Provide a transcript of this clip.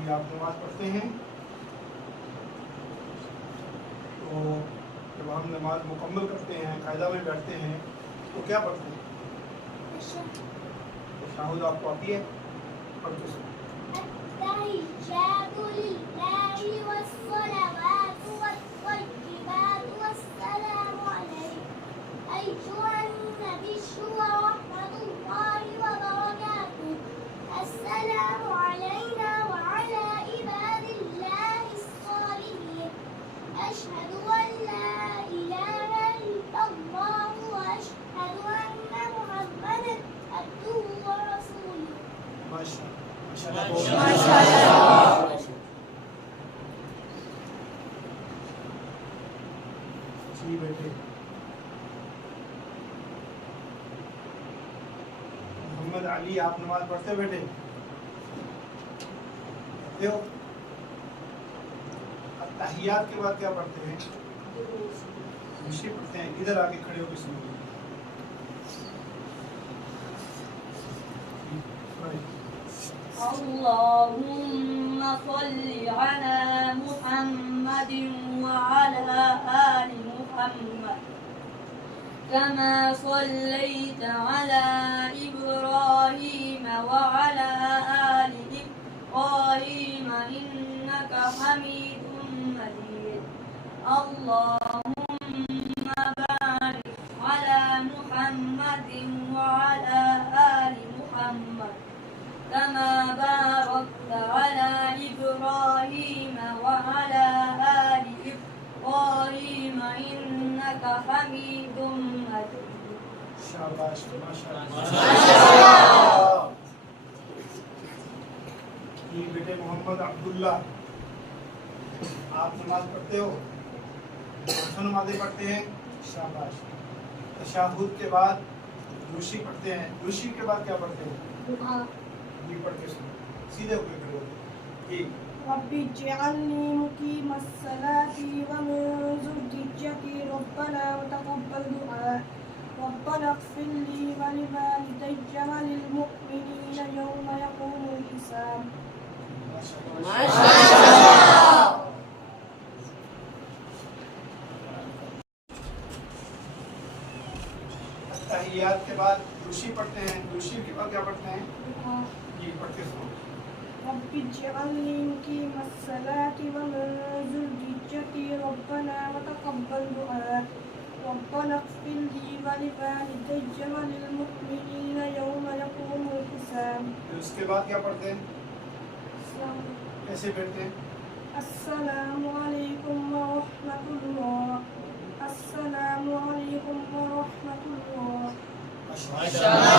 जी आप नमाज पढ़ते हैं तो जब हम नमाज मुकम्मल करते हैं कायदा में बैठते हैं तो क्या पढ़ते हैं? तशहुद आपको आती है? पढ़ते सुनो। التحيات لله والصلوات والطيبات والسلام عليك أيها النبي ورحمة الله وبركاته السلام علينا وعلى عباد الله الصالحين أشهد أن لا إله إلا الله وأشهد أن محمدا عبده ورسوله माशाअल्लाह। जी बेटे मोहम्मद अली आप नमाज पढ़ते हो बेटे? पढ़ते हो? तहियात के बाद क्या पढ़ते हैं? दूसरी पढ़ते हैं। इधर आके खड़े होकर सुनिए। اللهم صل على محمد وعلى آل محمد كما صليت على إبراهيم وعلى آل إبراهيم إنك حميد مجيد اللهم بارك على محمد وعلى آل محمد كما باركت على إبراهيم وعلى آل إبراهيم إنك حميد مجيد शाबाश माशाअल्लाह। ये बेटे मोहम्मद अब्दुल्ला आप नमाज पढ़ते हो? नमाजें पढ़ते हैं? शाबाश। तशहुद के बाद दूसरी पढ़ते हैं। दूसरी के बाद क्या पढ़ते हैं? ये पढ़ के सुनो सीधे होकर खड़े हो। ठीक रब्बी इज्अलनी मुकीमस्सलाति व मिन ज़ुर्रिय्यति रब्बना व तक़ब्बल दुआ रब्बना इग़फिर ली व लिवालिदैय व लिलमुअ्मिनीना यौमा यक़ूमुल हिसाब। माशाअल्लाह। तहियात के बाद दूसरी पढ़ते हैं। दूसरी के बाद क्या पढ़ते हैं? ये पढ़ के सुनो। रब्बी इज्अलनी मुकीमस्सलाति व मिन ज़ुर्रिय्यति रब्बना व तक़ब्बल दुआ रब्बना इग़फिर ली व लिवालिदैय व लिलमुअ्मिनीना यौमा यक़ूमुल हिसाब। फिर उसके बाद क्या पढ़ते हैं? कैसे बैठते हैं? अस्सलामु अलैकुम व रहमतुल्लाह। अस्सलामु अलैकुम व रहमतुल्लाह। माशाअल्लाह।